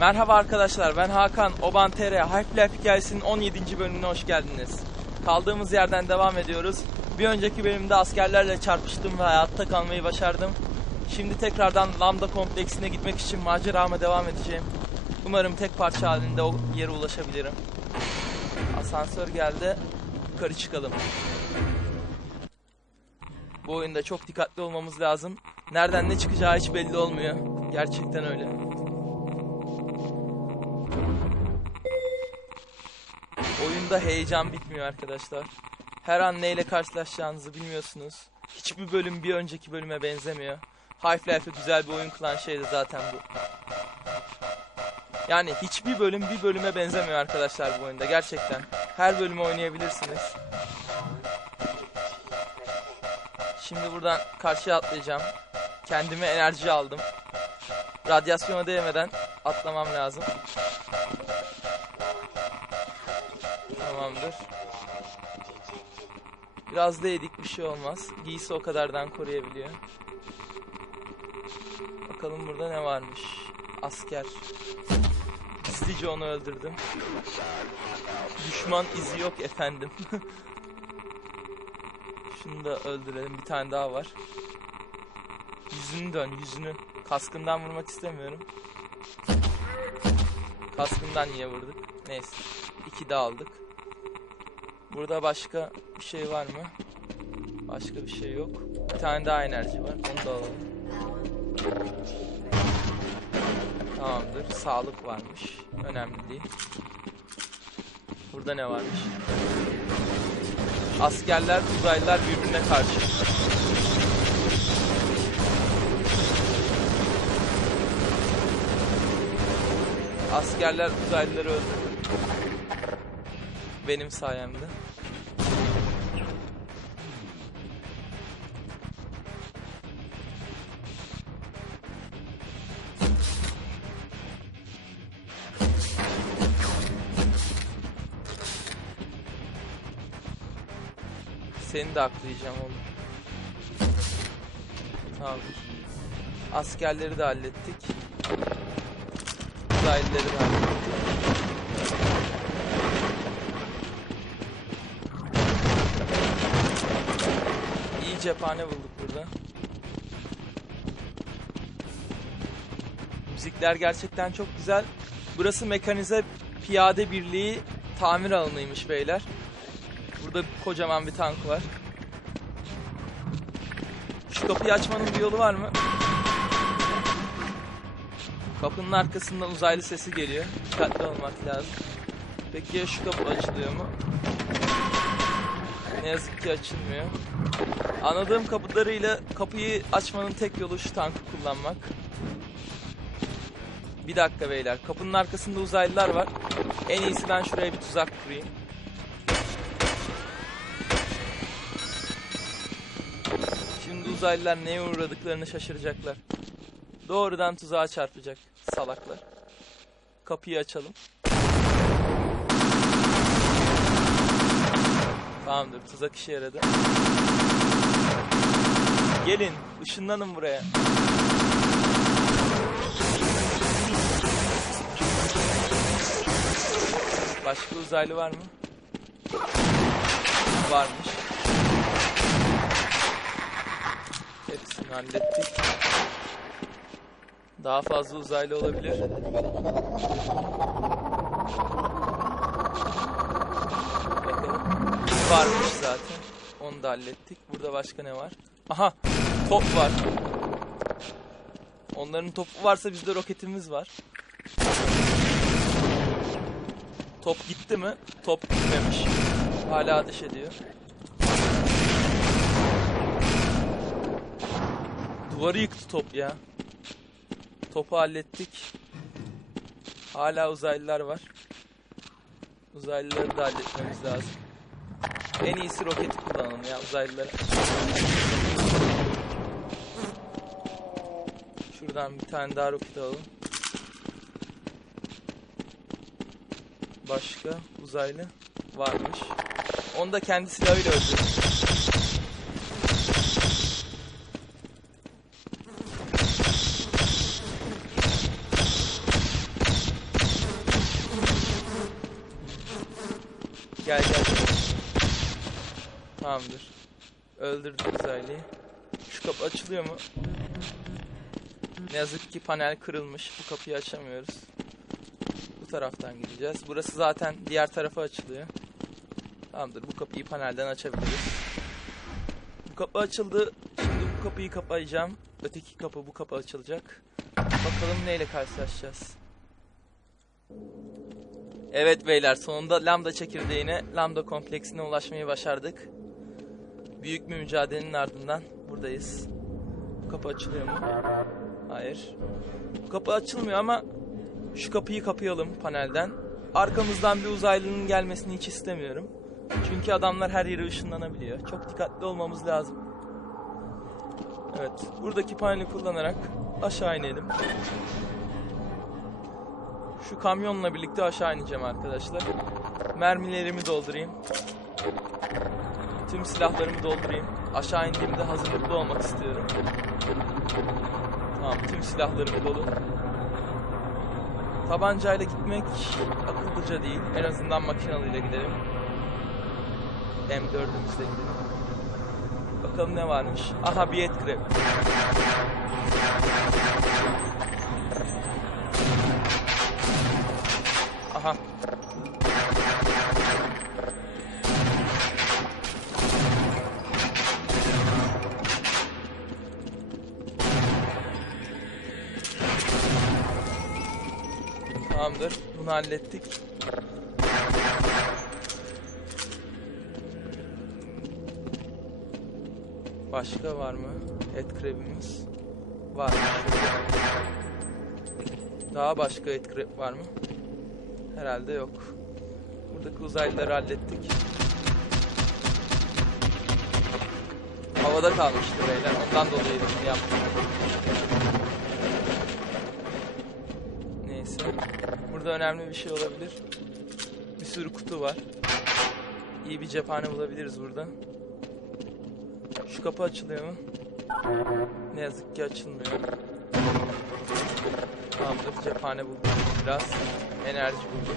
Merhaba arkadaşlar ben Hakan Oban TR Half-Life hikayesinin 17. bölümüne hoş geldiniz. Kaldığımız yerden devam ediyoruz. Bir önceki bölümde askerlerle çarpıştım ve hayatta kalmayı başardım. Şimdi tekrardan Lambda kompleksine gitmek için macerama devam edeceğim. Umarım tek parça halinde o yere ulaşabilirim. Asansör geldi. Yukarı çıkalım. Bu oyunda çok dikkatli olmamız lazım. Nereden ne çıkacağı hiç belli olmuyor. Gerçekten öyle. Oyunda heyecan bitmiyor arkadaşlar. Her an neyle karşılaşacağınızı bilmiyorsunuz. Hiçbir bölüm bir önceki bölüme benzemiyor. Half-Life'ı güzel bir oyun kılan şey de zaten bu. Yani hiçbir bölüm bir bölüme benzemiyor arkadaşlar bu oyunda gerçekten. Her bölümü oynayabilirsiniz. Şimdi buradan karşıya atlayacağım. Kendime enerji aldım. Radyasyona değmeden atlamam lazım. Tamamdır. Biraz da yedik bir şey olmaz. Giysi o kadardan koruyabiliyor. Bakalım burada ne varmış. Asker. Gizlice onu öldürdüm. Düşman izi yok efendim. Şunu da öldürelim. Bir tane daha var. Yüzünü dön, yüzünü. Kaskından vurmak istemiyorum. Kaskından niye vurduk? Neyse. İki de aldık. Burada başka bir şey var mı? Başka bir şey yok. Bir tane daha enerji var. Onu da alalım. Tamamdır. Sağlık varmış. Önemli değil. Burada ne varmış? Askerler, uzaylılar birbirine karşı. Askerler uzaylıları öldürdü. Benim sayemde. Seni de aklayacağım oğlum. Tamam. Askerleri de hallettik. Uzaylıları da hallettik. Cephane bulduk burada. Müzikler gerçekten çok güzel. Burası mekanize piyade birliği tamir alanıymış beyler. Burada kocaman bir tank var. Şu kapıyı açmanın bir yolu var mı? Kapının arkasından uzaylı sesi geliyor. Dikkatli olmak lazım. Peki ya şu kapı açılıyor mu? Ne yazık ki açılmıyor. Anladığım kapılarıyla kapıyı açmanın tek yolu şu tankı kullanmak. Bir dakika beyler. Kapının arkasında uzaylılar var. En iyisi ben şuraya bir tuzak kurayım. Şimdi uzaylılar neye uğradıklarını şaşıracaklar. Doğrudan tuzağa çarpacak salaklar. Kapıyı açalım. Tamamdır tuzak işe yaradı. Gelin ışınlanın buraya. Başka uzaylı var mı? Varmış. Hepsini hallettik. Daha fazla uzaylı olabilir. Bakalım. Varmış zaten. Onu da hallettik. Burada başka ne var? Aha! Top var. Onların topu varsa bizde roketimiz var. Top gitti mi? Top gitmemiş. Hala ateş ediyor. Duvarı yıktı top ya. Topu hallettik. Hala uzaylılar var. Uzaylıları da halletmemiz lazım. En iyisi roketi kullanalım ya uzaylılara. Şuradan bir tane daha roket alalım. Başka uzaylı varmış. Onu da kendi silahıyla öldürdü. Tamamdır. Öldürdük uzaylıyı. Şu kapı açılıyor mu? Ne yazık ki panel kırılmış. Bu kapıyı açamıyoruz. Bu taraftan gideceğiz. Burası zaten diğer tarafa açılıyor. Tamamdır. Bu kapıyı panelden açabiliriz. Bu kapı açıldı. Şimdi bu kapıyı kapayacağım. Öteki kapı bu kapı açılacak. Bakalım neyle karşılaşacağız. Evet beyler sonunda lambda çekirdeğine, lambda kompleksine ulaşmayı başardık. Büyük bir mücadelenin ardından buradayız. Bu kapı açılıyor mu? Hayır. Bu kapı açılmıyor ama şu kapıyı kapayalım panelden. Arkamızdan bir uzaylının gelmesini hiç istemiyorum. Çünkü adamlar her yere ışınlanabiliyor. Çok dikkatli olmamız lazım. Evet, buradaki paneli kullanarak aşağı inelim. Şu kamyonla birlikte aşağı ineceğim arkadaşlar. Mermilerimi doldurayım. Tüm silahlarımı doldurayım. Aşağı indiğimde hazırlıklı olmak istiyorum. Tamam, tüm silahlarım dolu. Tabancayla gitmek akıllıca değil. En azından makinalıyla gidelim. M4'ümüzle gidelim. Bakalım ne varmış. Aha bir et krep. Tamamdır. Bunu hallettik. Başka var mı? Et krebimiz. Var. Daha başka et krep var mı? Herhalde yok. Buradaki uzaylıları hallettik. Havada kalmıştı beyler. Ondan dolayı yaptım. Burada önemli bir şey olabilir. Bir sürü kutu var. İyi bir cephane bulabiliriz burada. Şu kapı açılıyor mu? Ne yazık ki açılmıyor. Tamamdır cephane bulduk biraz. Enerji bulduk.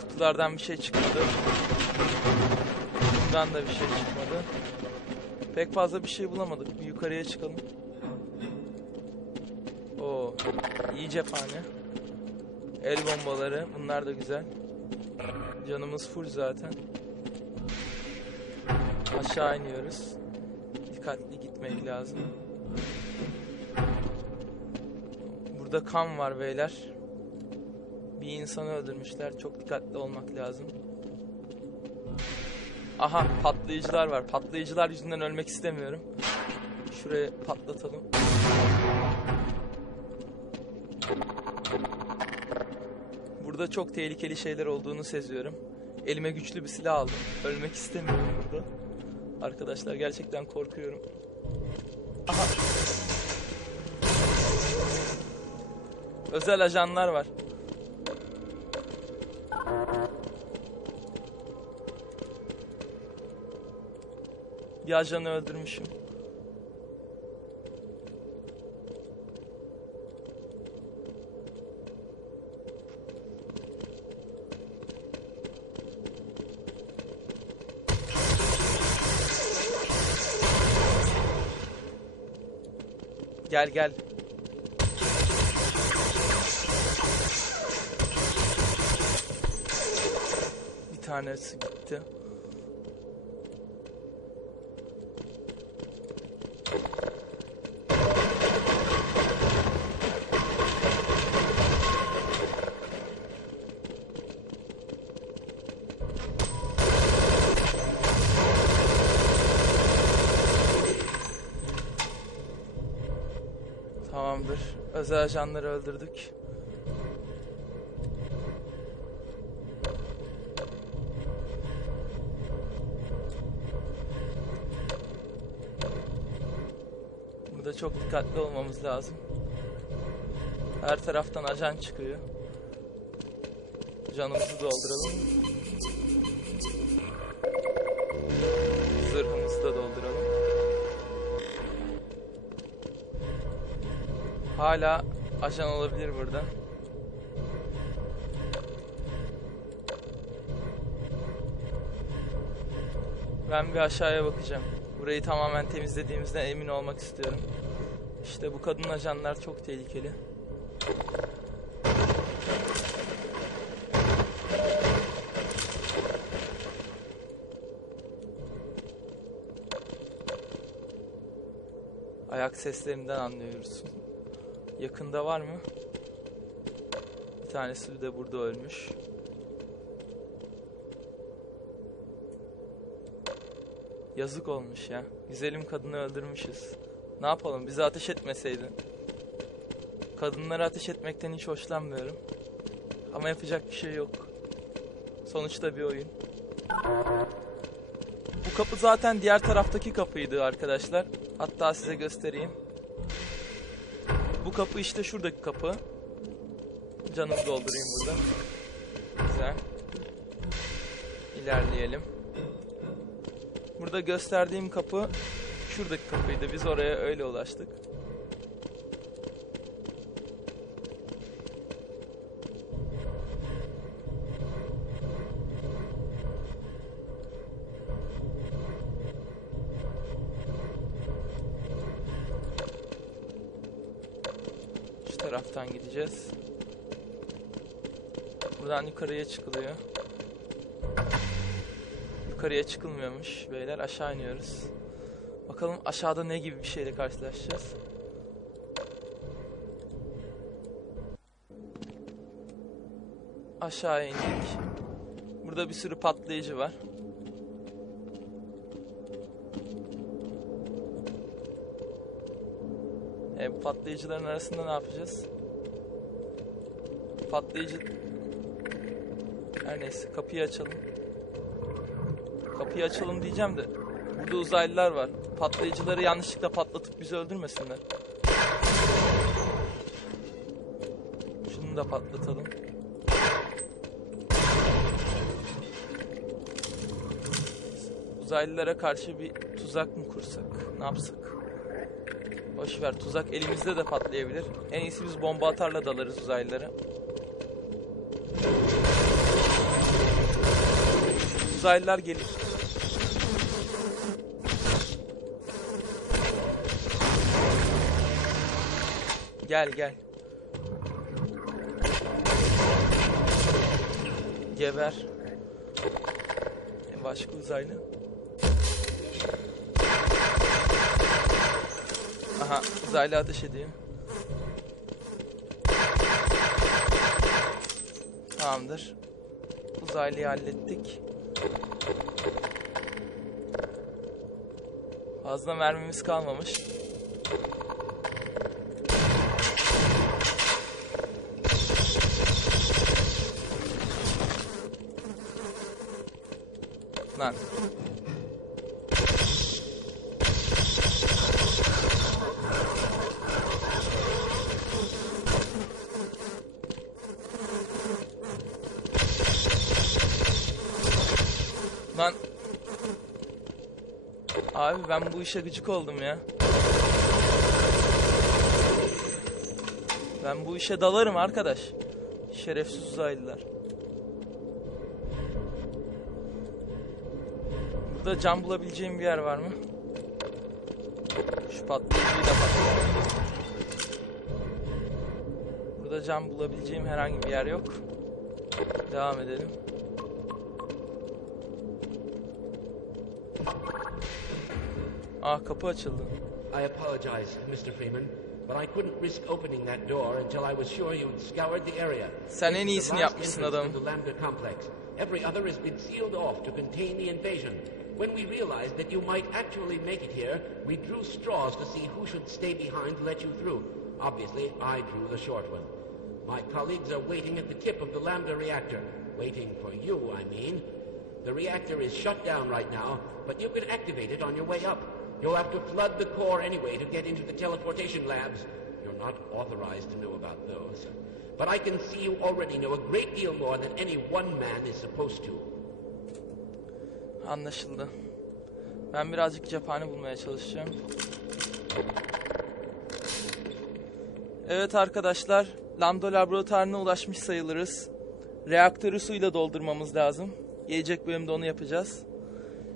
Kutulardan bir şey çıkmadı. Bundan da bir şey çıkmadı. Pek fazla bir şey bulamadık. Bir yukarıya çıkalım. Oo, iyi cephane. El bombaları. Bunlar da güzel. Canımız full zaten. Aşağı iniyoruz. Dikkatli gitmek lazım. Burada kan var beyler. Bir insanı öldürmüşler. Çok dikkatli olmak lazım. Aha patlayıcılar var. Patlayıcılar yüzünden ölmek istemiyorum. Şuraya patlatalım. Burada çok tehlikeli şeyler olduğunu seziyorum. Elime güçlü bir silah aldım. Ölmek istemiyorum burada. Arkadaşlar gerçekten korkuyorum. Aha. Özel ajanlar var. Bir ajanı öldürmüşüm. Gel gel. Bir tanesi gitti. Tamamdır. Özel ajanları öldürdük. Burada çok dikkatli olmamız lazım. Her taraftan ajan çıkıyor. Canımızı dolduralım. Hala Ajan olabilir burada. Ben bir aşağıya bakacağım. Burayı tamamen temizlediğimizden emin olmak istiyorum. İşte bu kadın ajanlar çok tehlikeli. Ayak seslerinden anlıyoruz. Yakında var mı? Bir tanesi de burada ölmüş. Yazık olmuş ya. Güzelim kadını öldürmüşüz. Ne yapalım bizi ateş etmeseydin. Kadınları ateş etmekten hiç hoşlanmıyorum. Ama yapacak bir şey yok. Sonuçta bir oyun. Bu kapı zaten diğer taraftaki kapıydı arkadaşlar. Hatta size göstereyim. Bu kapı işte şuradaki kapı. Canımı doldurayım burada. Güzel. İlerleyelim. Burada gösterdiğim kapı şuradaki kapıydı. Biz oraya öyle ulaştık. Şu taraftan gideceğiz. Buradan yukarıya çıkılıyor. Yukarıya çıkılmıyormuş beyler. Aşağı iniyoruz. Bakalım aşağıda ne gibi bir şeyle karşılaşacağız. Aşağıya indik. Burada bir sürü patlayıcı var. E, patlayıcıların arasında ne yapacağız? Patlayıcı... Her neyse kapıyı açalım. Kapıyı açalım diyeceğim de burada uzaylılar var. Patlayıcıları yanlışlıkla patlatıp bizi öldürmesinler. Şunu da patlatalım. Uzaylılara karşı bir tuzak mı kursak? Ne yapsak? Boş ver tuzak elimizde de patlayabilir. En iyisi biz bomba atarla dalarız uzaylılara. Uzaylılar gelir. Gel gel. Geber. Başka uzaylı. Aha uzaylı ateş ediyor. Tamamdır. Uzaylıyı hallettik. Fazla mermimiz kalmamış. Lan. Abi ben bu işe gıcık oldum ya. Ben bu işe dalarım arkadaş. Şerefsiz uzaylılar. Burada cam bulabileceğim bir yer var mı? Şu patlayıcıyı da patlatalım. Burada cam bulabileceğim herhangi bir yer yok. Devam edelim. Ah kapı açıldı. I apologize, Mr. Freeman, but I couldn't risk opening that door until I was sure you had scoured the area. Sen en iyisini yapmışsın adam. the Lambda complex. Every other has been sealed off to contain the invasion. When we realized that you might actually make it here, we drew straws to see who should stay behind to let you through. Obviously, I drew the short one. My colleagues are waiting at the tip of the Lambda reactor. Waiting for you, I mean. The reactor is shut down right now, but you can activate it on your way up. You'll have to flood the core anyway to get into the teleportation labs. You're not authorized to know about those. But I can see you already know a great deal more than any one man is supposed to. Anlaşıldı. Ben birazcık cephane bulmaya çalışacağım. Evet arkadaşlar, Lambda laboratuvarına ulaşmış sayılırız. Reaktörü suyla doldurmamız lazım. Gelecek bölümde onu yapacağız.